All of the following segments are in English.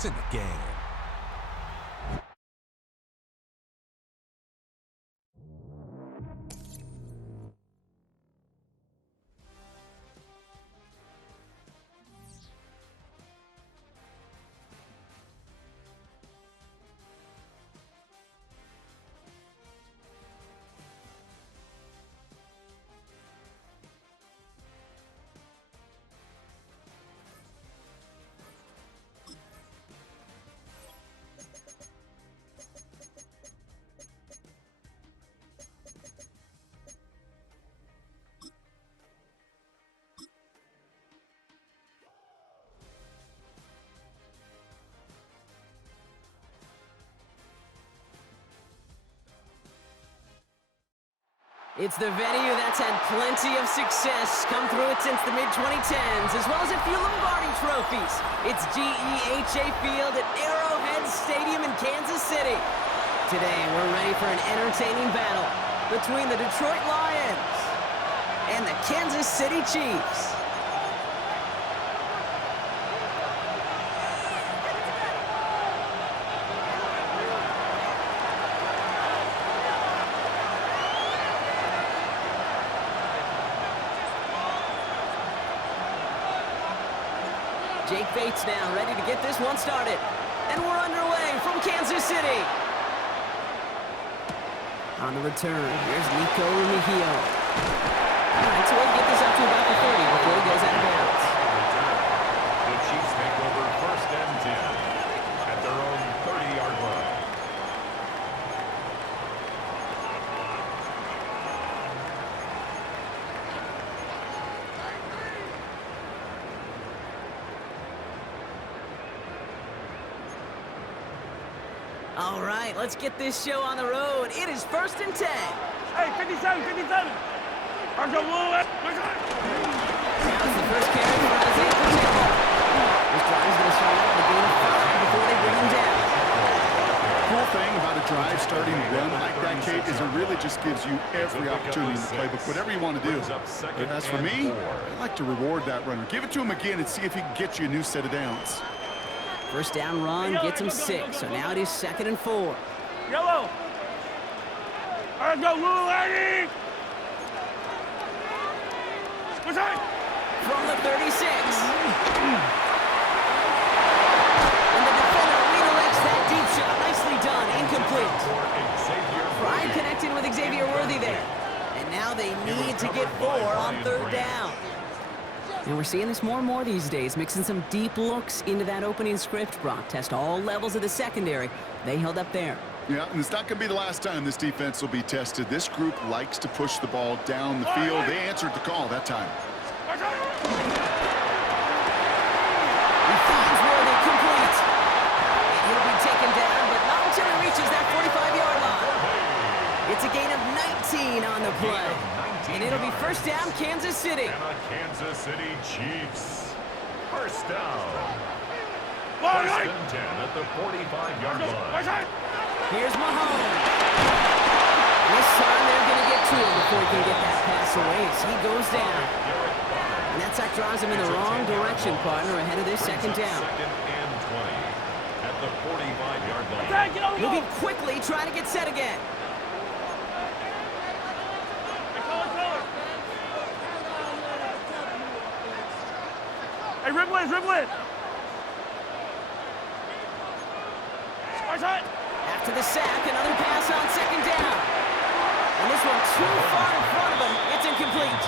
to the game. It's the venue that's had plenty of success come through it since the mid-2010s, as well as a few Lombardi trophies. It's GEHA Field at Arrowhead Stadium in Kansas City. Today, we're ready for an entertaining battle between the Detroit Lions and the Kansas City Chiefs. Jake Bates now ready to get this one started. And we're underway from Kansas City. On the return, here's Nico Mejio. All right, so we'll get this up to about the 30 before he goes out of bounds. The Chiefs take over 1st and 10 at their own 30-yard line. All right, let's get this show on the road. It is 1st and 10. Hey, 57, 57. Our go move it. Now's the first carry for Isaiah Pacheco. This drive is going to start out with a gain of 5 before they bring him down. Cool thing about a drive starting to run like that, Kate, is it really just gives you every opportunity in the playbook, whatever you want to do. But as for me, I like to reward that runner. Give it to him again and see if he can get you a new set of downs. First down run gets him 6, so now it is 2nd and 4. Yellow. All right, go, little lady. What's that? From the 36. And the defender redirects that deep shot. Nicely done. Incomplete. Pride connected with Xavier Worthy there. And now they need to get 4 on 3rd down. And we're seeing this more and more these days, mixing some deep looks into that opening script. Brock test all levels of the secondary. They held up there. Yeah, and it's not going to be the last time this defense will be tested. This group likes to push the ball down the field. They answered the call that time. He finds Worthy complete. And he'll be taken down, but not until he reaches that 45-yard line. It's a gain of 19 on the play. And it'll be 1st down, Kansas City. And the Kansas City Chiefs. 1st down. 1st and 10 at the 45-yard line. Here's Mahomes. This time they're going to get to him before he can get that pass away as he goes down. And that sack drives him in the wrong direction, partner, ahead of this 2nd down. 2nd and 20 at the 45-yard line. Moving quickly, trying to get set again. Hey, ribble it, ribble it. After the sack, another pass on 2nd down. And this one too far in front of him. It's incomplete.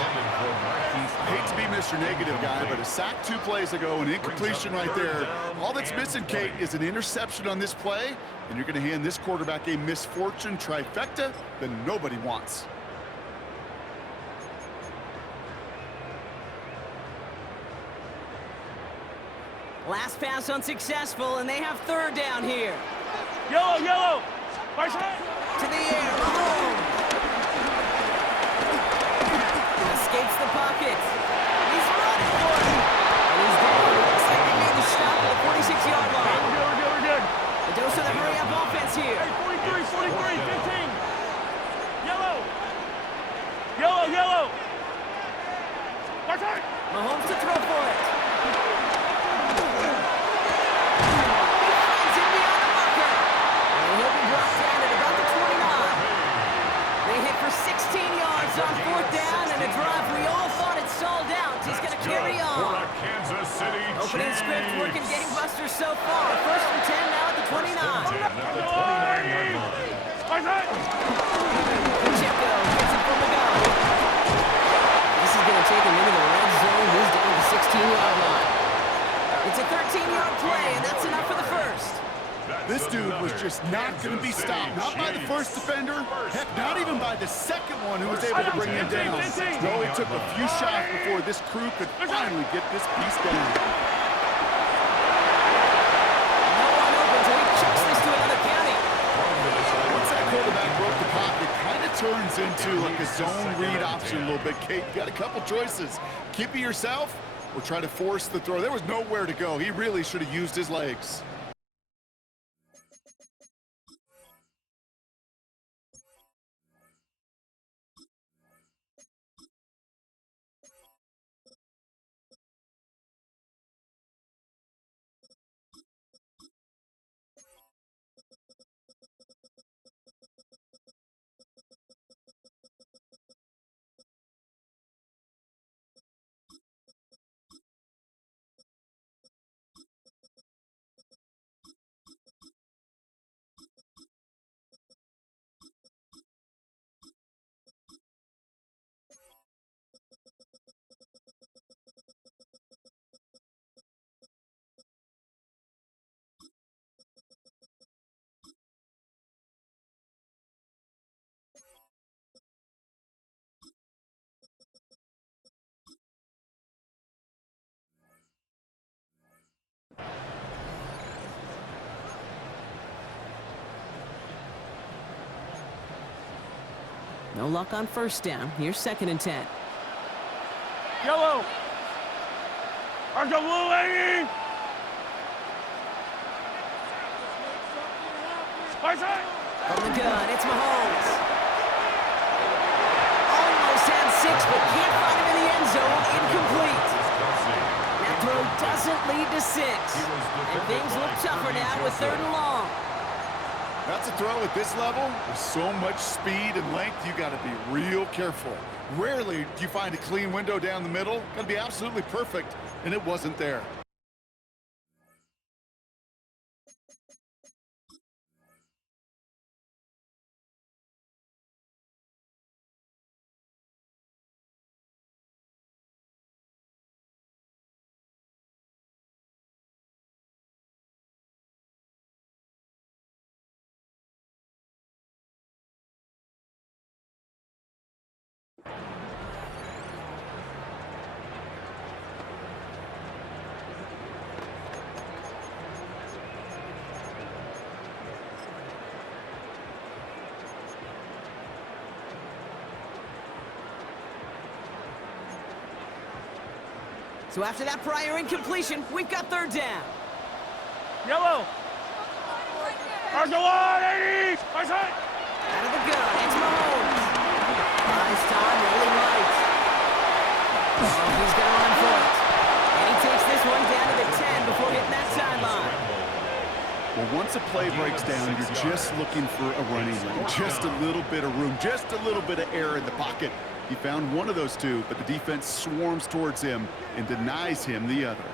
I hate to be Mr. Negative guy, but a sack 2 plays ago, an incompletion right there. All that's missing, Kate, is an interception on this play, and you're going to hand this quarterback a misfortune trifecta that nobody wants. Last pass unsuccessful, and they have 3rd down here. Yellow, yellow. To the air, Mahomes. Escapes the pocket. He's running for it. And he's there. Looks like they made the stop at the 46-yard line. We're good. The dose of the hurry-up offense here. Hey, 43, 15. Yellow. Yellow. Mahomes to throw for it. Opening script working gangbusters so far. First and 10 now at the 29. At the 29-yard line. Pacheco gets it from the gun. This is going to take him into the red zone. He's down to the 16-yard line. It's a 13-yard play, and that's enough for the first. This dude was just not going to be stopped. Not by the first defender. Heck, not even by the second one who was able to bring him down. No, it took a few shots before this crew could finally get this piece down. No one open, so he chucks this to another county. Once that quarterback broke the pocket, kind of turns into like a zone read option a little bit. Kate, you got a couple choices. Keep it yourself or try to force the throw. There was nowhere to go. He really should have used his legs. No luck on first down. Here's second and 10. Yellow. Arch the blue lady. Right side. From the gun, it's Mahomes. Almost had 6, but can't find him in the end zone. Incomplete. That throw doesn't lead to 6. And things look tougher now with 3rd and long. That's a throw at this level. With so much speed and length, you got to be real careful. Rarely do you find a clean window down the middle. Got to be absolutely perfect, and it wasn't there. So after that prior incompletion, we've got 3rd down. Yellow. Arch the line, 80. Right side. Out of the gun, it's Mahomes. Nice time, rolling right. Oh, he's going to run for it. And he takes this one down to the 10 before hitting that sideline. Well, once a play breaks down, you're just looking for a running lane. Just a little bit of room, just a little bit of air in the pocket. He found one of those two, but the defense swarms towards him and denies him the other.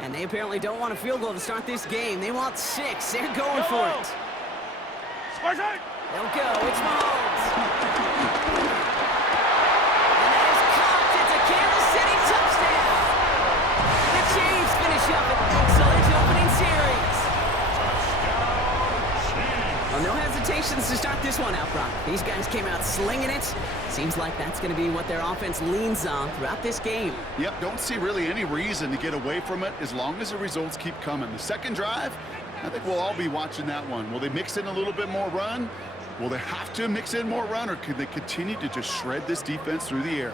And they apparently don't want a field goal to start this game. They want 6. They're going for it. Right side. They'll go. It's Mahomes. And that is caught. It's a Kansas City touchdown. The Chiefs finish up an excellent opening series. Well, no hesitations to start this one out, Brock. These guys came out slinging it. Seems like that's going to be what their offense leans on throughout this game. Yep, don't see really any reason to get away from it as long as the results keep coming. The second drive, I think we'll all be watching that one. Will they mix in a little bit more run? Will they have to mix in more run, or could they continue to just shred this defense through the air?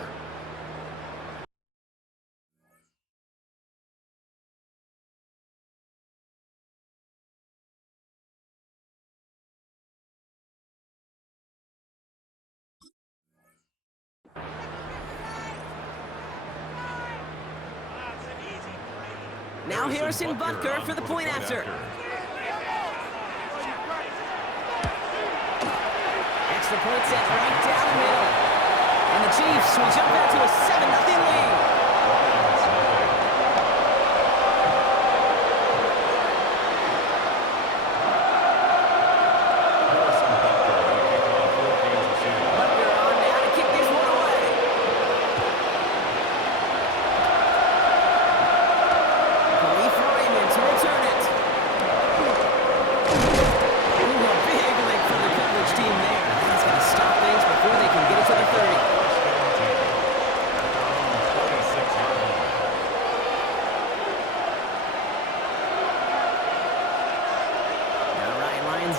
Now Harrison Butker for the point after. extra point set right down the middle. And the Chiefs will jump out to a 7-0 lead.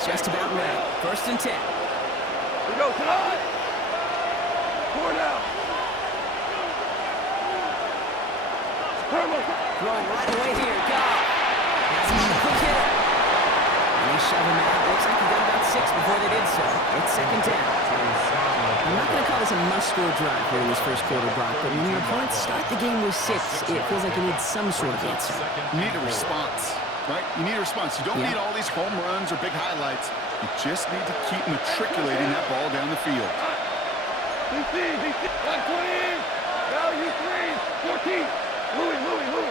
Just about ready. 1st and 10. We go tonight. 4 down. Throwing right away here. Go. That's another quick hitter. And they shove him out. Looks like he got about 6 before they did so. It's 2nd down. I'm not going to call this a must-score drive here in this first quarter, Brock, but when your opponents start the game with 6, it feels like you need some sort of answer. You need a response. Right? You need a response. You don't need all these home runs or big highlights. You just need to keep matriculating that ball down the field. 20. Value 3. 14. Louis.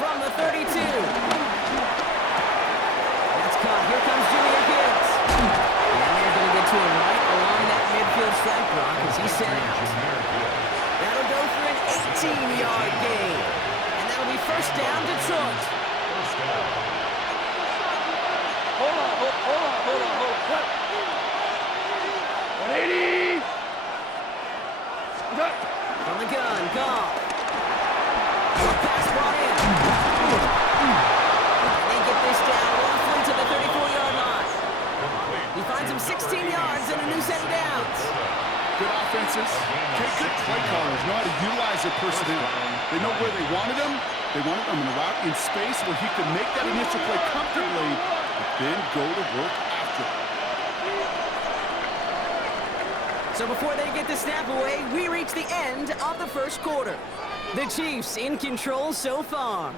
From the 32. That's caught. Here comes Junior Gibbs. And they're going to get to him right along that midfield stripe block as he's sent out. That'll go for an 18-yard gain. That'll be 1st down, Detroit. Hold on. 180. From the gun, Goff. Pass brought in. And they get this down roughly to the 34-yard line. He finds him 16 yards and a new set of downs. Good offenses. Good play callers know how to utilize their personnel. They know where they wanted him. They wanted him in a route in space where he could make that initial play comfortably, but then go to work after. So before they get the snap away, we reach the end of the first quarter. The Chiefs in control so far.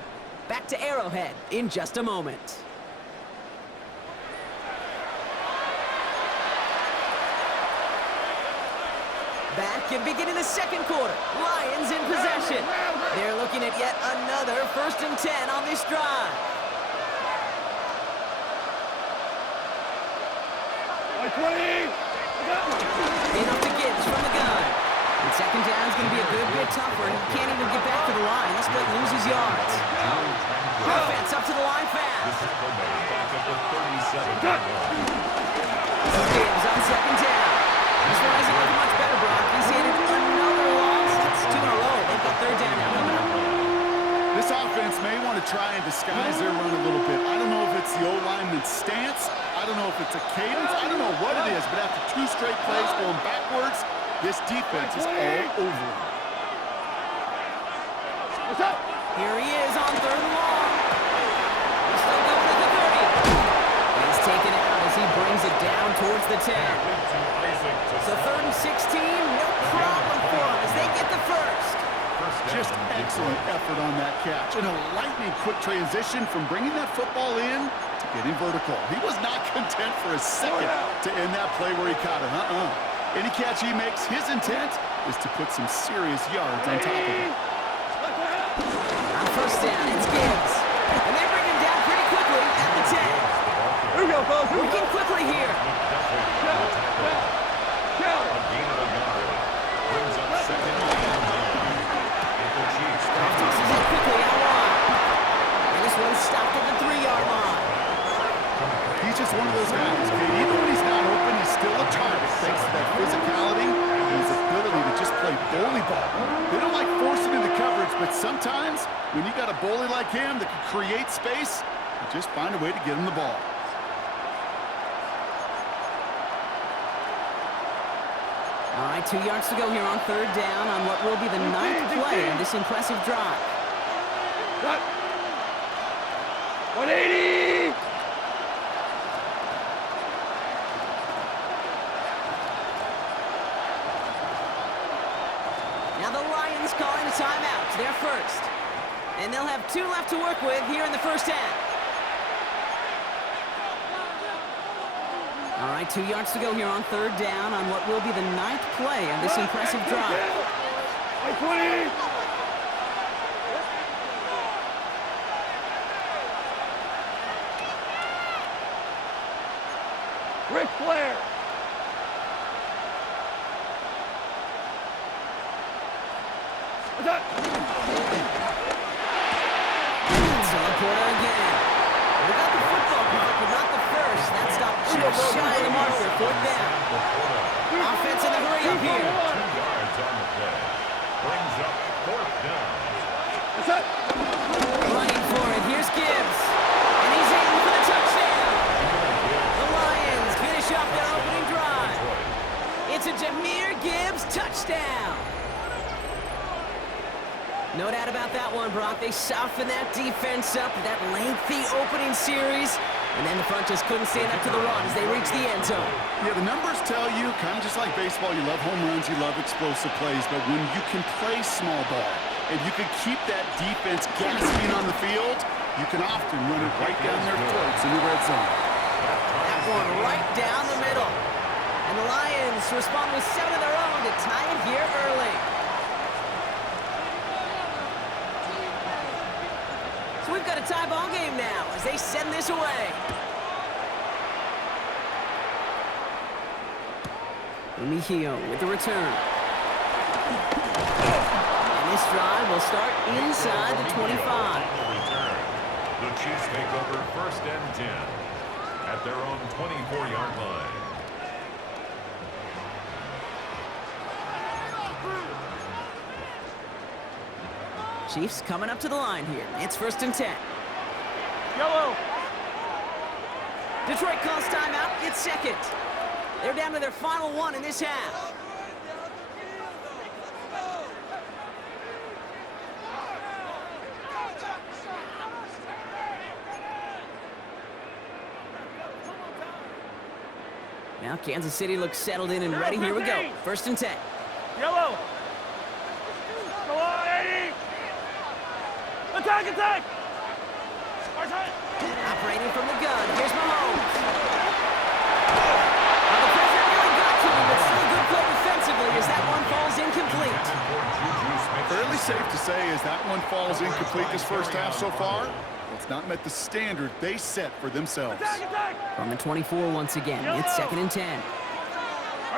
Back to Arrowhead in just a moment. Back and beginning the second quarter. Lions in possession. They're looking at yet another 1st and 10 on this drive. 20. Enough to Gibbs from the gun. And 2nd down is going to be a good bit tougher. He can't even get back to the line. This play loses yards. Offense up to the line fast. Gibbs on 2nd down. This one isn't looking much better, Brock. He's handed another loss. That's 2 in a row. They've got 3rd down now coming up. This offense may want to try and disguise their run a little bit. I don't know if it's the O-lineman's stance. I don't know if it's a cadence. I don't know what it is, but after 2 straight plays going backwards, this defense is all over. What's up? Here he is on 3rd and long. He's still going at the 30. He's taken out as he brings it down towards the 10. So 3rd and 16, no problem for him as they get the first. Just excellent effort on that catch. And a lightning quick transition from bringing that football in to getting vertical. He was not content for a second to end that play where he caught it. Any catch he makes, his intent is to put some serious yards on top of it. On 1st down, it's Gibbs. And they bring him down pretty quickly at the 10. Here we go, folks. Working quickly here. Tosses it quickly out wide. And this one's stopped at the 3-yard line. He's just one of those guys, okay? Even when he's not open, he's still a target thanks to that physicality and his ability to just play bully ball. They don't like forcing into coverage, but sometimes when you got a bully like him that can create space, you just find a way to get him the ball. All right, 2 yards to go here on 3rd down on what will be the 9th play of this impressive drive. 180. Now the Lions calling a timeout. They're first. And they'll have 2 left to work with here in the first half. All right, 2 yards to go here on third down on what will be the 9th play of this impressive drive. Like 20. Ric Flair. What's that? So Porter again. We got the football mark, but not the first. That stopped just shy of the marker. Fourth down. Offense in the hurry up here. 2 yards on the play. Brings up fourth down. What's that? Running for it. Here's Gibbs. And he's aiming for the touchdown. The Lions finish off their opening drive. It's a Jahmyr Gibbs touchdown. No doubt about that one, Brock. They softened that defense up with that lengthy opening series, and then the front just couldn't stand up to the run as they reached the end zone. Yeah, the numbers tell you, kind of just like baseball, you love home runs, you love explosive plays, but when you can play small ball and you can keep that defense gasping on the field, you can often run it right down their throats in the red zone. That one right down the middle. And the Lions respond with 7 of their own to tie it here early. So we've got a tie ball game now as they send this away. Mejio with the return. And this drive will start inside the 25. The Chiefs take over first and 10 at their own 24-yard line. Chiefs coming up to the line here. It's first and 10. Yellow. Detroit calls timeout. It's second. They're down to their final one in this half. Now Kansas City looks settled in and ready. Here we go. First and 10. Yellow. Go on, 80. Attack, attack. Operating from the gun. Here's Mahomes. Well, the pressure really got to him, but still a good play defensively as that one falls incomplete. Fairly safe to say as that one falls incomplete this first half so far, it's not met the standard they set for themselves. Attack, attack. From the 24 once again. It's second and 10.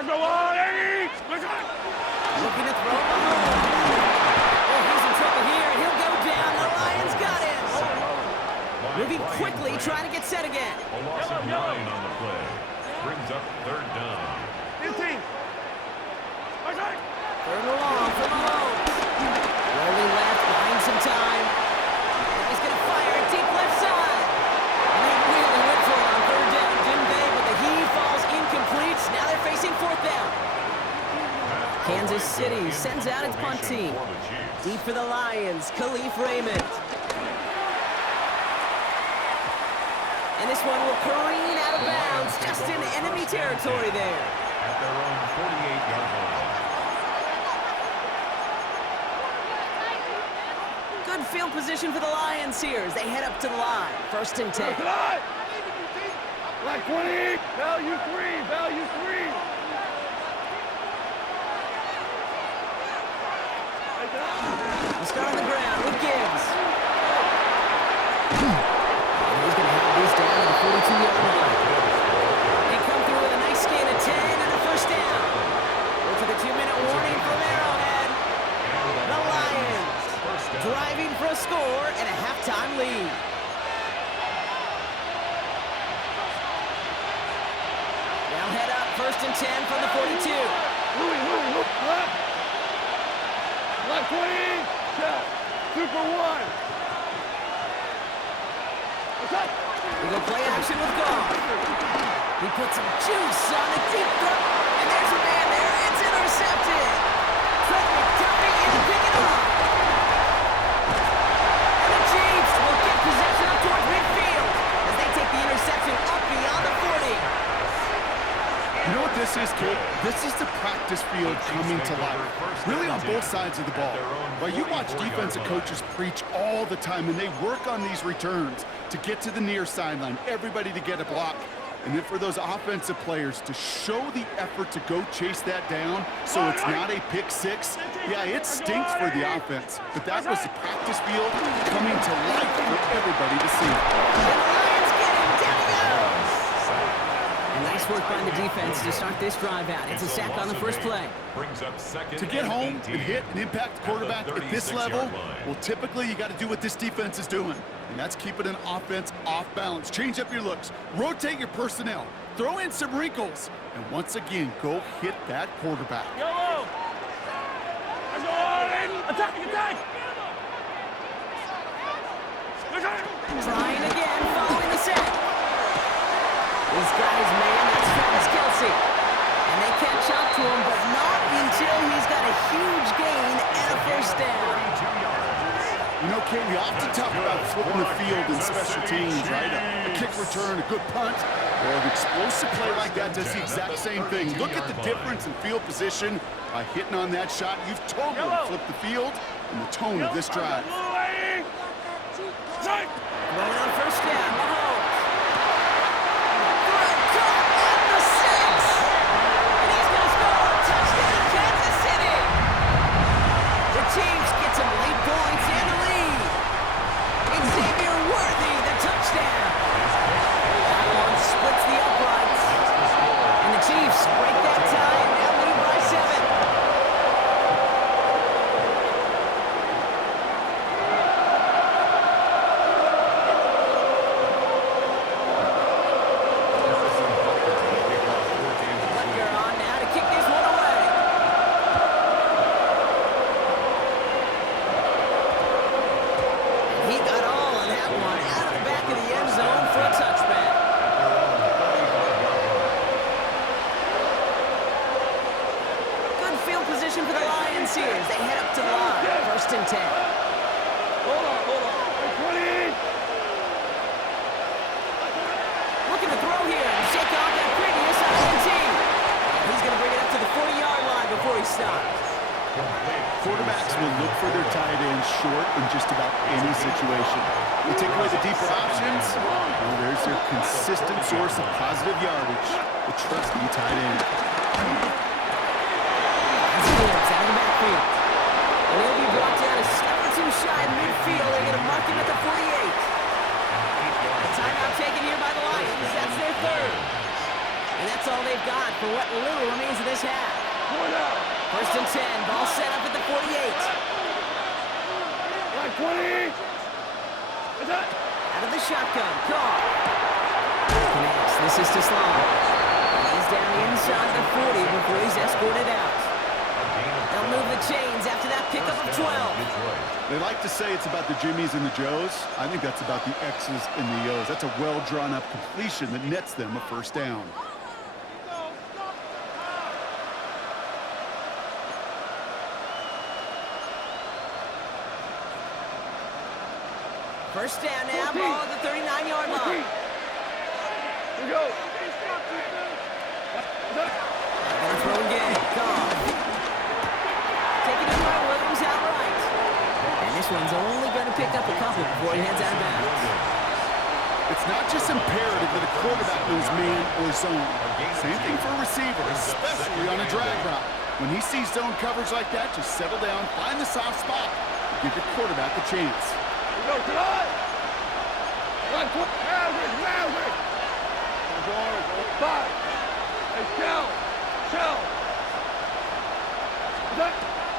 Go on, 80. Looking to throw Mahomes. Oh, he's in trouble here, and he'll go down. The Lions got him. Moving quickly, trying to get set again. A loss of 9 on the play. Brings up third down. 15. Attack. Third and long for Mahomes. Rolling left, buying some time. Now he's going to fire it deep left side. And they really went for it on third down, didn't they? But the heave falls incomplete. Now they're facing fourth down. Kansas City sends out its punt team. Deep for the Lions, Khalif Raymond. And this one will careen out of bounds, just in enemy territory there. At their own 48-yard line. Good field position for the Lions here as they head up to the line. First and 10. Like 20. Value 3. Value 3. We'll start on the ground with Gibbs. And he's going to have this down at the 42-yard line. They come through with a nice gain of 10 and a first down. Go to the 2-minute warning from Arrowhead. The Lions driving for a score and a halftime lead. Now head up, first and 10 from the 42. Left. Left 20. Check. Super 1. Attack. We go play action with Goff. He puts some juice on a deep throw. And there's a man there. It's intercepted. Trent McDuffie in to pick it up. And the Chiefs will get possession up towards midfield as they take the interception up beyond the 40. You know what this is, Kate? This is the practice field coming to life. Really on both sides of the ball. Well, you watch defensive coaches preach all the time, and they work on these returns to get to the near sideline, everybody to get a block. And then for those offensive players to show the effort to go chase that down so it's not a pick six, yeah, it stinks for the offense. But that was the practice field coming to life for everybody to see. And nice work by the defense to start this drive out. It's a sack on the first play. To get home and hit and impact the quarterback at this level, well, typically you got to do what this defense is doing, and that's keeping an offense off balance. Change up your looks, rotate your personnel, throw in some wrinkles, and once again, go hit that quarterback. Yellow! Let's go on! Attack! Trying again, following the set. He's got his man, that's Travis Kelce. And they catch up to him, but not until he's got a huge gain and a first down. You know, Kate, we often talk about flipping the field in special teams, right? A kick return, a good punt, or an explosive play like that does the exact same thing. Look at the difference in field position by hitting on that shot. You've totally flipped the field and the tone of this drive. Going on first down, Mahomes. Caught at the 6. And he's going to score. Touchdown, Kansas City. The Chiefs get some late points and the lead. Xavier Worthy, the touchdown. That one splits the uprights. And the Chiefs break that tie and now lead by 7. For the Lions here as they head up to the line. 1st and 10. Hold on. 20. Looking to throw here and shake off that previous INT. And he's going to bring it up to the 40-yard line before he stops. Quarterbacks will look for their tight end short in just about any situation. They take away the deeper options, well, there's their consistent source of positive yardage, the trusty tight end. Out of the backfield. And he'll be brought down a step or two shy in midfield. They're going to mark him at the 48. A timeout taken here by the Lions. That's their 3rd. And that's all they've got for what little remains of this half. 1st and 10. Ball set up at the 48. 20. Out of the shotgun. Call. Connects. This is to Sloan. He's down inside the 40 before he's escorted out. They'll move the chains after that pickup of 12. They like to say it's about the Jimmies and the Joes. I think that's about the X's and the O's. That's a well-drawn-up completion that nets them a first down. First down now, ball at the 39-yard line. Here we go. Gonna throw again. Gone. Taken in by Williams outright. And this one's only going to pick up a couple before he heads out of bounds. It's not just imperative that a quarterback knows man or zone. Same thing for a receiver, especially on a drag route. When he sees zone coverage like that, just settle down, find the soft spot, and give your quarterback a chance. Go, tonight! Maverick! Five! Hey, shell!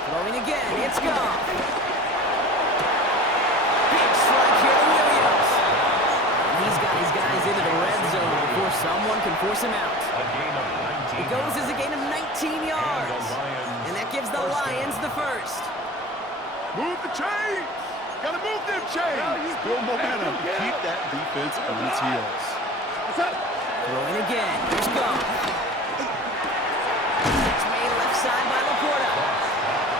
Throwing again, it's gone. Big strike here to Williams. And he's got his guys into the red zone before someone can force him out. It goes as a gain of 19 yards. And that gives the Lions the 1st. Move the chains! Gotta move them chains! Build momentum. Keep that defense on its heels. Throwing again. Here's gone. It's made left side by Laporta.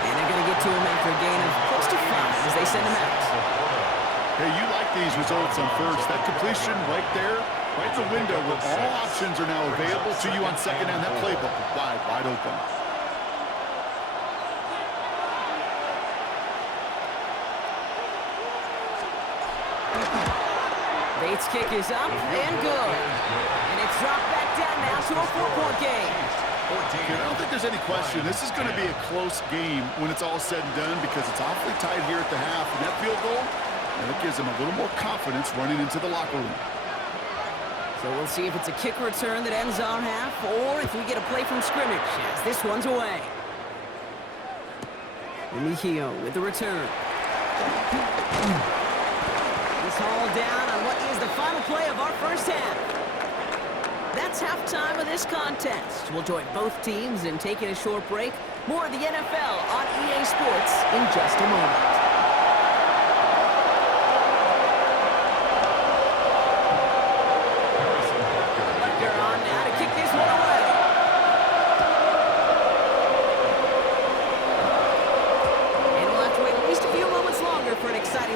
And they're going to get to him after a gain of close to 5 as they send him out. Hey, you like these results on first. That completion right there, right in the window where all options are now available to you on second down. That playbook is wide open. Bates' kick is up and good. And it's dropped back down now to a 4-point game. I don't think there's any question. This is going to be a close game when it's all said and done because it's awfully tight here at the half. And that field goal, that gives them a little more confidence running into the locker room. So we'll see if it's a kick return that ends our half or if we get a play from scrimmage as this one's away. Mejio with the return. This hauled down on what is the final play of our first half. That's halftime of this contest. We'll join both teams in taking a short break. More of the NFL on EA Sports in just a moment.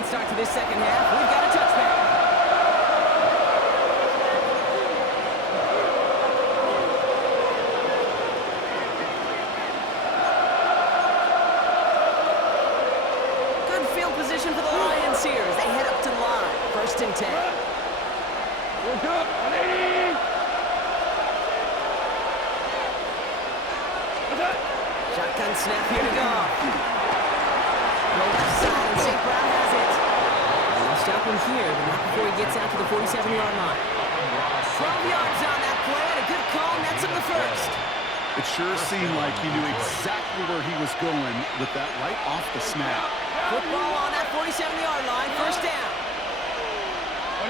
Start to this second half. We've got a touchback. Good field position for the Lions here as they head up to the line. 1st and 10. Look up, lady! Shotgun snap here to go. Left side, and St. Brown has it. Stop him here, but not before he gets out to the 47-yard line. 12 yards on that play, and a good call nets him the first. It sure seemed like he knew exactly where he was going with that right off the snap. Football on that 47-yard line, 1st down.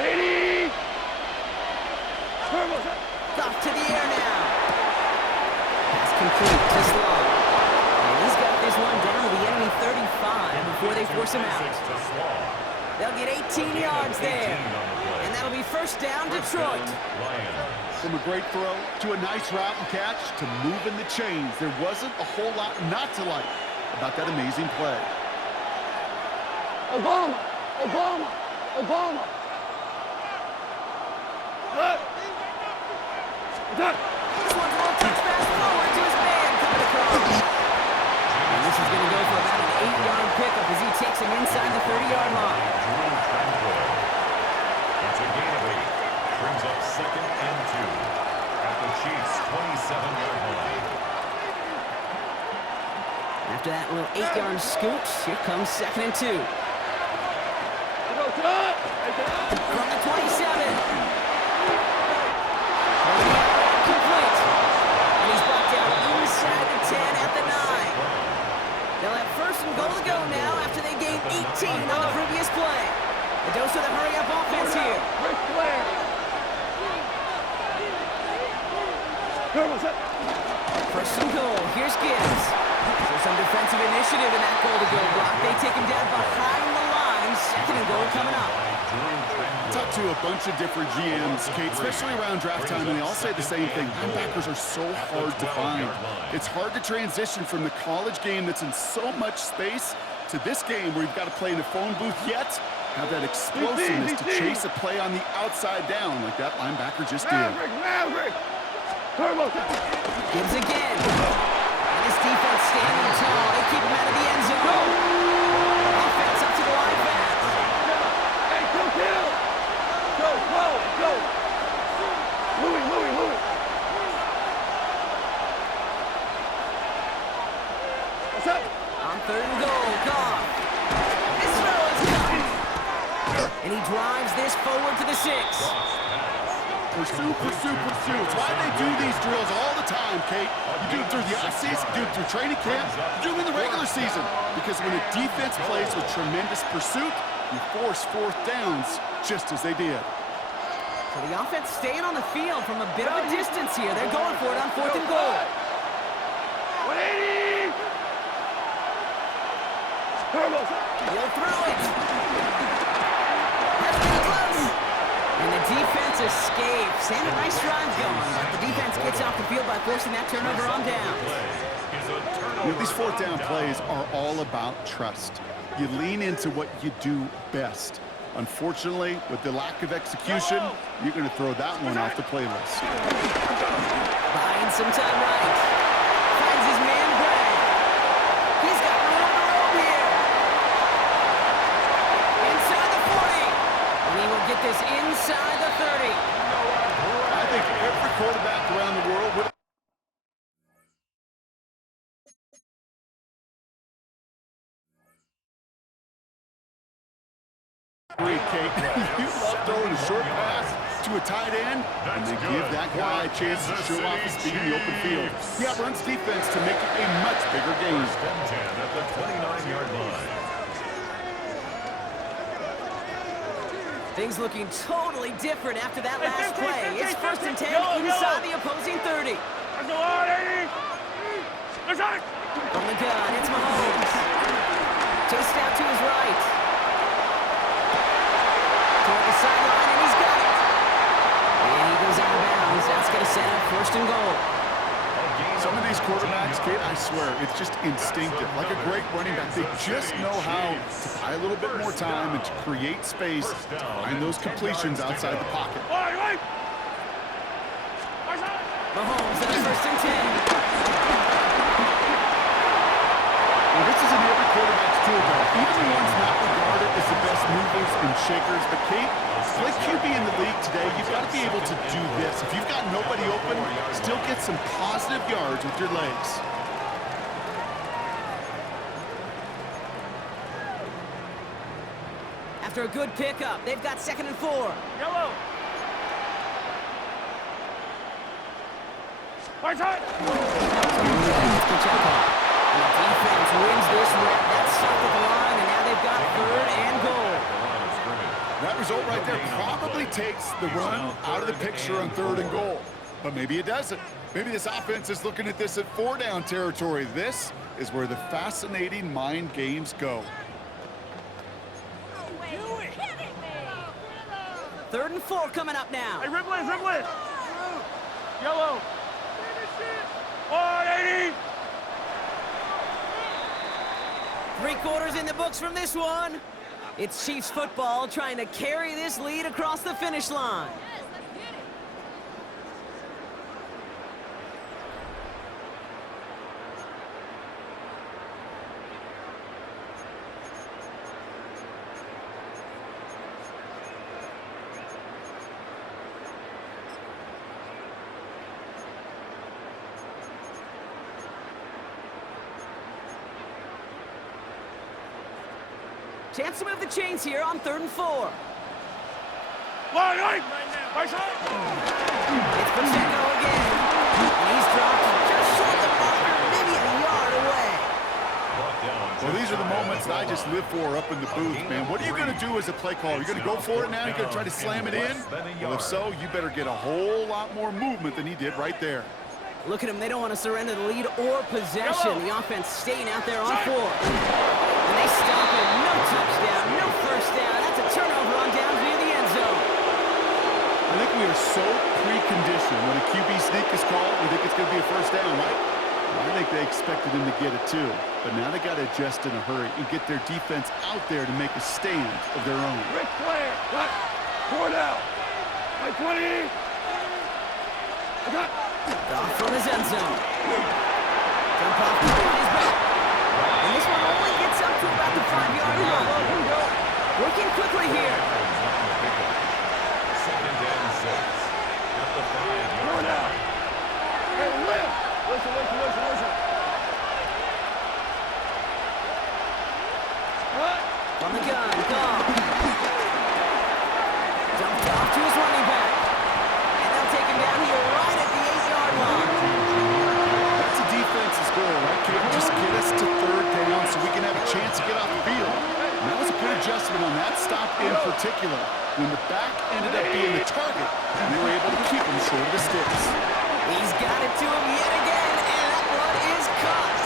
180! Off to the air now. Pass complete to Slow. And he's got this one down to the enemy 35 before they force him out. They'll get 18 yards there. And that'll be 1st down, Detroit. From a great throw to a nice route and catch to moving the chains, there wasn't a whole lot not to like about that amazing play. Obama! Obama! Obama! This one's a little touch pass forward to his man coming across. And this is going to go for about an 8-yard pickup as he takes him inside the 30-yard line. It's a gain of 8. Brings up 2nd and 2 at the Chiefs' 27-yard line. After that little 8-yard scoot, here comes 2nd and 2. From the 27. Complete. And he's brought down inside the 10 at the 9. They'll have 1st and goal to go now after they gained 18 on the previous play. A dose of the hurry-up offense here. 1st and goal. Here's Gibbs. So some defensive initiative in that goal-to-go block. They take him down behind the line. 2nd and goal coming up. Talked to a bunch of different GMs, Kate, especially around draft time, and they all say the same thing. Linebackers are so hard to find. It's hard to transition from the college game that's in so much space to this game where you've got to play in a phone booth yet have that explosiveness to chase a play on the outside down like that linebacker just did. Gibbs again. And this defense standing tall. They keep him out of the end zone. Offense up to the line fast. Hey, go, Kill! Go, go, go! Louis, Louis, Louis! What's up? On 3rd and goal, Goff. This throw is caught. And he drives this forward to the 6. Pursue, pursue, pursue. It's why they do these drills all the time, Kate. You do it through the offseason, you do it through training camp, you do it in the regular season. Because when a defense plays with tremendous pursuit, you force 4th downs just as they did. So the offense staying on the field from a bit of a distance here. They're going for it on 4th and goal. 180! He'll throw it. That's pretty close. And the defense escapes. And a nice drive going. But the defense gets off the field by forcing that turnover on down. You know, these 4th down plays are all about trust. You lean into what you do best. Unfortunately, with the lack of execution, you're going to throw that one off the playlist. Buying some time right. Finds his man Brad. He's got room on the rope here. Inside the 40. And he will get get this inside the 30. I think every quarterback around the world would. Kate, you love throwing a short pass to a tight end and then give that guy a chance to show off his speed in the open field. Yeah, runs defense to make it a much bigger game. First and 10 at the 29-yard line. Things looking totally different after that last play. It's first and 10 inside the opposing 30. From the gun, it's Mahomes. Chased out to his right. Toward the sideline, and he's got it. And he goes out of bounds. That's going to set up first and goal. Some of these quarterbacks, Kate, I swear, it's just instinctive. Like a great running back, they just know how to buy a little bit more time and to create space to find those completions outside the pocket. Mahomes at first and 10. Well, this is in every quarterback's tool belt. Even the ones not regarded as the best movers and shakers. But Kate, play QB in the league today, you've got to be able to do this. If you've got nobody open, still get some positive yards with your legs. After a good pickup, they've got 2nd and 4. Yellow. Right side. Good job, Paul. And the defense wins this rep. That's up at the line, and now they've got 3rd and goal. That result right there probably takes the run out of the picture on 3rd and goal. But maybe it doesn't. Maybe this offense is looking at this at 4-down territory. This is where the fascinating mind games go. 3rd and 4 coming up now. Hey, Ripley. Yellow. 180. 3 quarters in the books from this one. It's Chiefs football trying to carry this lead across the finish line. Chance to move the chains here on 3rd and 4. Right side. It's Pacheco again. And he's dropped just short of the marker, maybe a yard away. Well, these are the moments that I just live for up in the booth, man. What are you going to do as a play caller? You're going to go for it now? You're going to try to slam it in? Well, if so, you better get a whole lot more movement than he did right there. Look at them. They don't want to surrender the lead or possession. The offense staying out there on 4. And they stop it. No touchdown, no first down. That's a turnover on downs near the end zone. I think we are so preconditioned. When a QB sneak is called, we think it's going to be a first down, right? Well, I think they expected him to get it too. But now they got to adjust in a hurry and get their defense out there to make a stand of their own. Rick Flair. Cut. 4 down. By 20. Cut. Off from his end zone. Jump off the his back. And this one only gets up to about the 5-yard line. Working quickly here. 2nd and 6 at the 5-yard line. Hey, lift. Listen. What? From the gun, Goff. Dumped off to his running back. And they'll take him down here right at the 8-yard line. That's a defense's goal, right, kid? Just get us to 3rd down so we can have a chance to get off the field. And that was a good adjustment on that stop in particular. When the back ended up being the target, we were able to keep him short of the sticks. He's got it to him yet again, and that one is caught.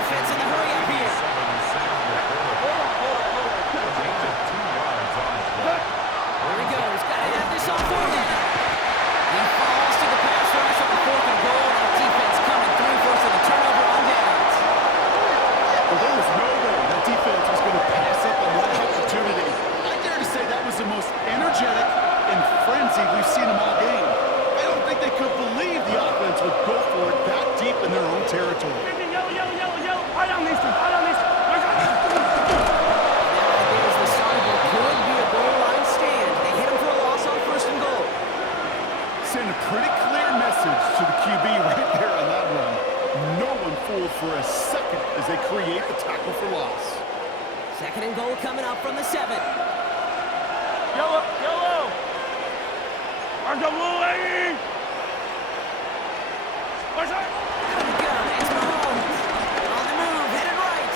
Offense in the hurry up here. There he goes. Got to have this on 4 now. He falls to the pass rush on 4th and goal. That defense coming through, forcing a turnover on downs. Well, there was no way that defense was going to pass up on that opportunity. I dare to say that was the most energetic and frenzied we've seen them all game. I don't think they could believe the offense would go for it that deep in their own territory. Yellow. Right on these two. There's the start of what could be a goal line stand Second and goal coming up from the 7. Yellow, yellow. Mark the blue lane. Watch out. Out of the gun, it's Mahomes. On the move, headed right.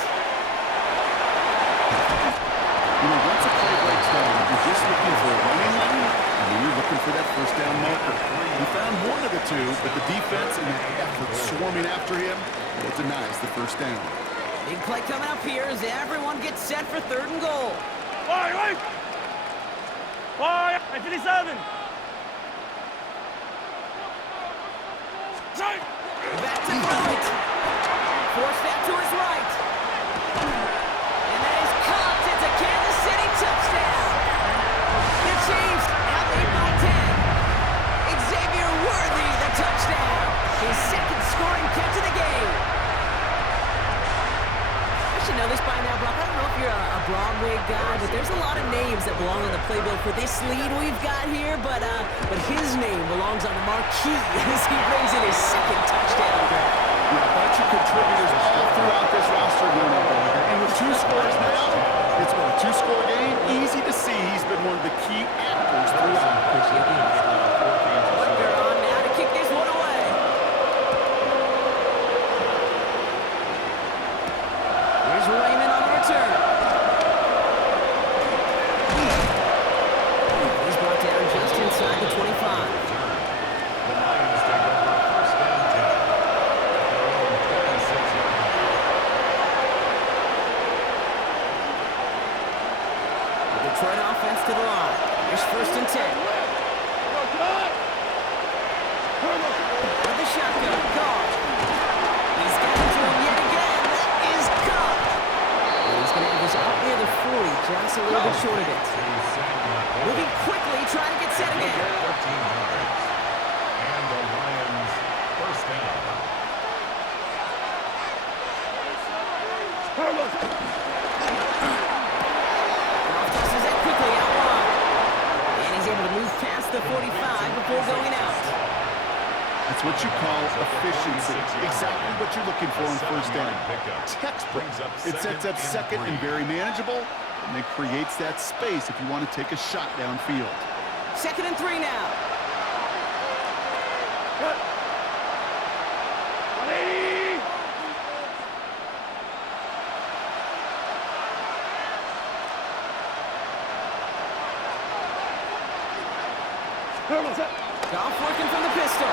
You know, once a play breaks down, you're just looking for a running lane, and then you're looking for that first down marker. He found one of the two, but the defense and the effort swarming after him, well, denies the first down. Big play coming up here as everyone gets set for 3rd and goal. Wait. 57. Back to throw it. Forced that to his right. And that is caught. It's a Kansas City touchdown. The Chiefs now lead by 10. Xavier Worthy, the touchdown. His 2nd scoring catch of the game. I should know this by now, Brock. I don't know if you're a Broadway guy, but there's a lot of names that belong on the playbill for this lead we've got here, but his name belongs on the marquee as he brings in his 2nd touchdown. Yeah, a bunch of contributors all throughout this roster. And with 2 scores now, it's been a 2-score game. Easy to see he's been one of the key actors throughout. They're on now to kick this one away. Here's Raymond on the return. He's brought down just inside the 25. The Lions take over 1st and 10 at their own 26-yard line. The Detroit offense to the line. Here's 1st and 10. With the shotgun, caught. He's got it to him yet again. That is caught. And he's going to have this out near the 40, just a little bit short of it. Moving quickly, trying to get set again. 13 yards. And the Lions 1st down. Goff tosses it quickly out wide. And he's able to move past the 45 before going out. That's what you call efficiency. Exactly what you're looking for in 1st down. Textbook. It sets up 2nd and very manageable, and it creates that space if you want to take a shot downfield. 2nd and 3 now. Goff working from the pistol.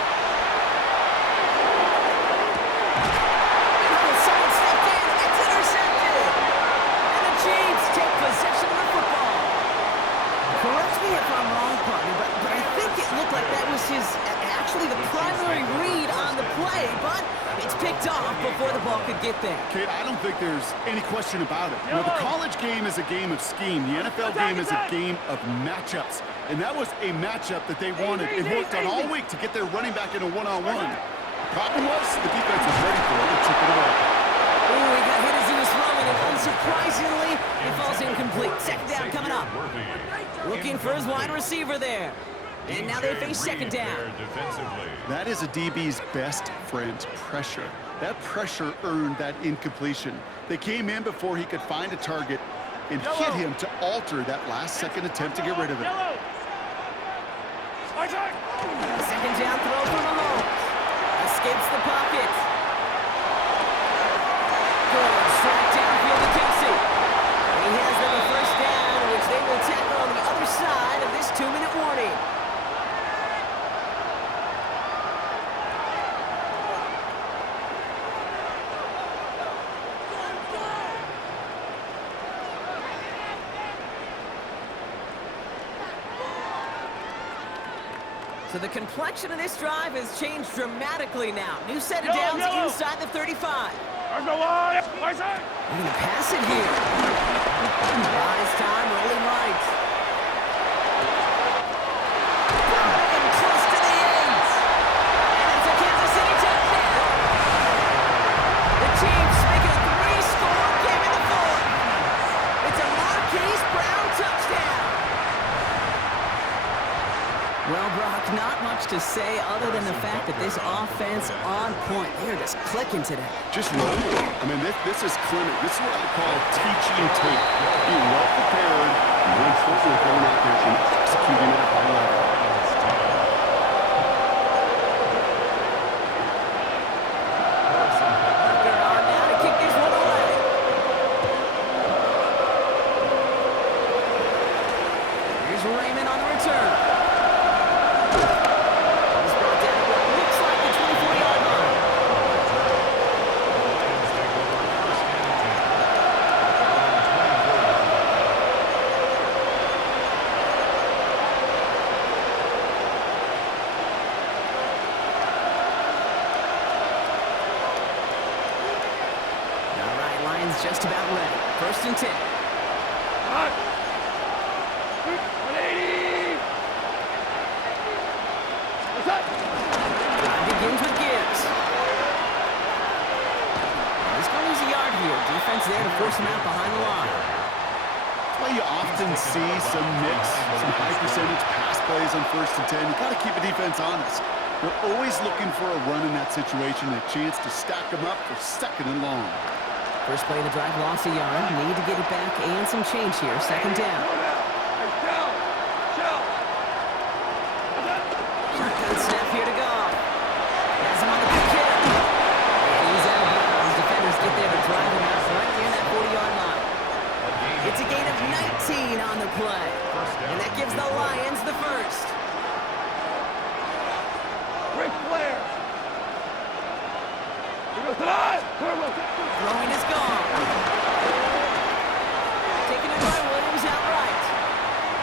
Someone stepped in. It's intercepted. And the Chiefs take possession of the football. Correct me if I'm wrong, partner, but I think it looked like that was actually the primary read on the play, but it's picked off before the ball could get there. Kate, I don't think there's any question about it. You know, the college game is a game of scheme. The NFL game is a game of matchups. And that was a matchup that they wanted and worked on all week to get their running back in a one-on-one. The problem was the defense was ready for it and took it away. Ooh, he got hit as he was throwing, and unsurprisingly, it falls incomplete. 2nd down coming up. Looking for his wide receiver there. And now they face 2nd down. That is a DB's best friend, pressure. That pressure earned that incompletion. They came in before he could find a target and hit him to alter that last-second attempt to get rid of it. 2nd down throw from Mahomes. Escapes the pocket. Good straight downfield to Kelsey. And he has them a 1st down, which they will tackle on the other side of this 2-minute warning. So the complexion of this drive has changed dramatically now. New set of downs inside the 35. There's no line. My side. They're going to pass it here. This time, rolling right. And close to the end. And it's a Kansas City touchdown. The Chiefs make it a 3-score game in the 4th. It's a Marquise Brown touchdown. Well, Brock, not much to say other than the fact that this offense on point. They're just clicking today. Just rolling. I mean, this is clinic. This is what I call teaching tape. Being well prepared, and then unfortunately going out there and executing at a high level. Just about ready. First and 10. 180. What's up? Drive begins with Gibbs. He's going to lose a yard here. Defense there to force him out behind the line. That's why you often see some mix, some high percentage pass plays on first and 10. You got to keep a defense honest. They're always looking for a run in that situation, a chance to stack them up for second and long. First play of the drive, lost a yard. Need to get it back and some change here. Second down. Shotgun snap here to go. Has him on the big hit. And he's out of bounds. Defenders get there to drive him out right near that 40-yard line. It's a gain of 19 on the play. And that gives the Lions the first. Ric Flair. Here goes tonight. Throwing is gone. Taking it by Williams outright.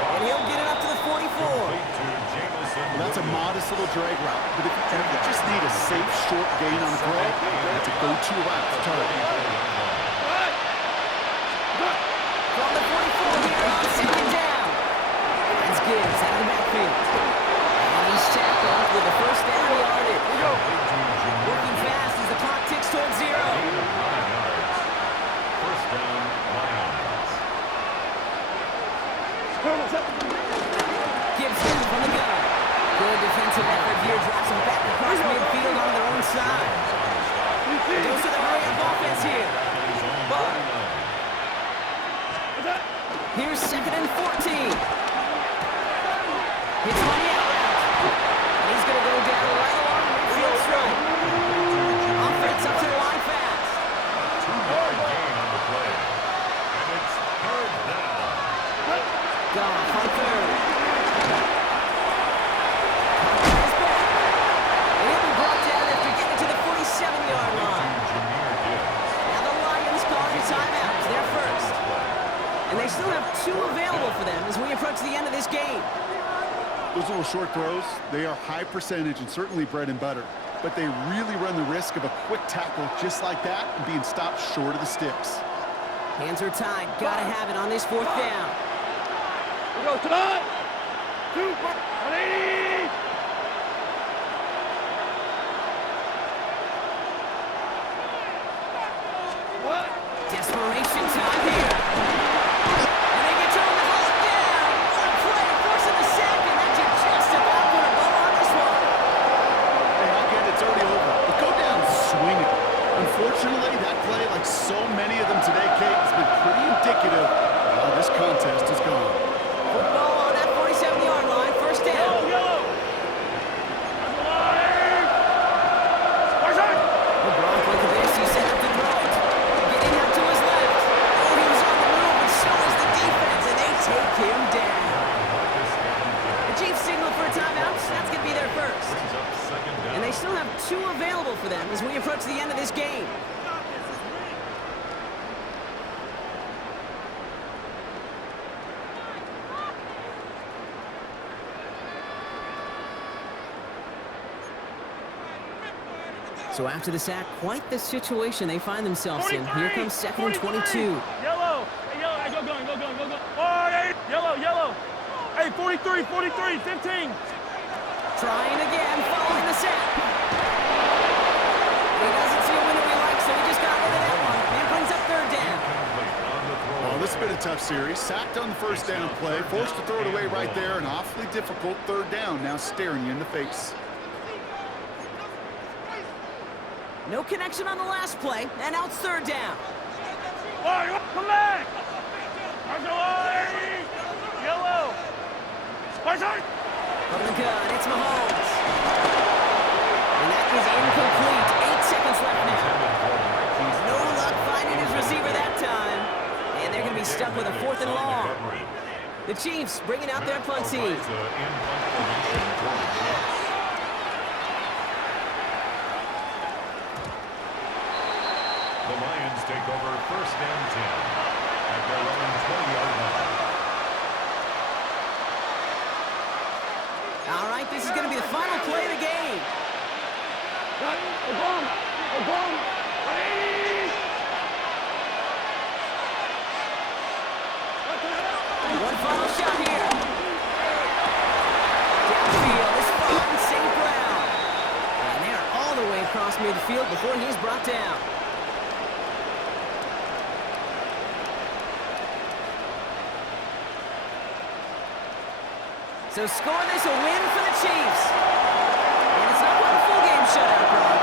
And he'll get it up to the 44. That's a modest little drag route, but if you just need a safe, short gain on the throw, that's a go-to route to target. From the 44 here on second down. That's Gibbs out of the backfield. And he's tackled with the first down yardage. Working fast as the clock ticks towards 0. First down, Lions. Gibson from the gun. Good defensive effort here. Drops them back across midfield on their own side. Goes to the hurry-up offense here. Here's second and 14. Hits on the out route. And he's going to go down right along the midfield stripe. Offense up to the line fast. 2-yard gain on the play. And it's third down. Goff on third. And he'll be brought down after getting to the 47-yard line. Now the Lions calling a timeout. They're first. And they still have 2 available for them as we approach the end of this game. Those little short throws, they are high percentage and certainly bread and butter, but they really run the risk of a quick tackle just like that and being stopped short of the sticks. Hands are tied. Gotta have it on this 4th down. Here goes tonight. 180. What? Desperation time here. And they get to him to hold it down. What a play, forcing the sack, and that should just about put a bow on this one. Hey, again, it's already over, but go down swinging. Unfortunately, that play, like so many of them today, Kate, has been pretty indicative of how this contest has gone. Football on that 47-yard line, first down. Yellow. LeBron look at this, he's set up to throw it. Getting up to his left. Oh, he was on the move, but so is the defense, and they take him down. The Chiefs signal for a timeout. That's going to be their first. And they still have 2 available for them as we approach the end of this game. So after the sack, quite the situation they find themselves in. Here comes second and 22. Yellow. Hey, yellow. Hey, go. Oh, hey, yellow. Hey, 43, 15. Trying again, following the sack. He doesn't see a winner he likes, so he just got rid of that one. And brings up third down. Oh, this been a tough series. Sacked on the first down play, forced to throw it away right there, an awfully difficult third down now staring you in the face. No connection on the last play, and now it's third down. Come back! Yellow! From the gun, it's Mahomes. And that is incomplete. 8 seconds left now. No luck finding his receiver that time. And they're going to be stuck with a 4th and long. The Chiefs bringing out their punt team. The Lions take over first and 10 at their own 20-yard line. All right, this is going to be the final play of the game. One final shot here. Downfield is fine, St. Brown. And they're all the way across midfield before he's brought down. So scoreless, a win for the Chiefs. And it's not one full game shutout, bro.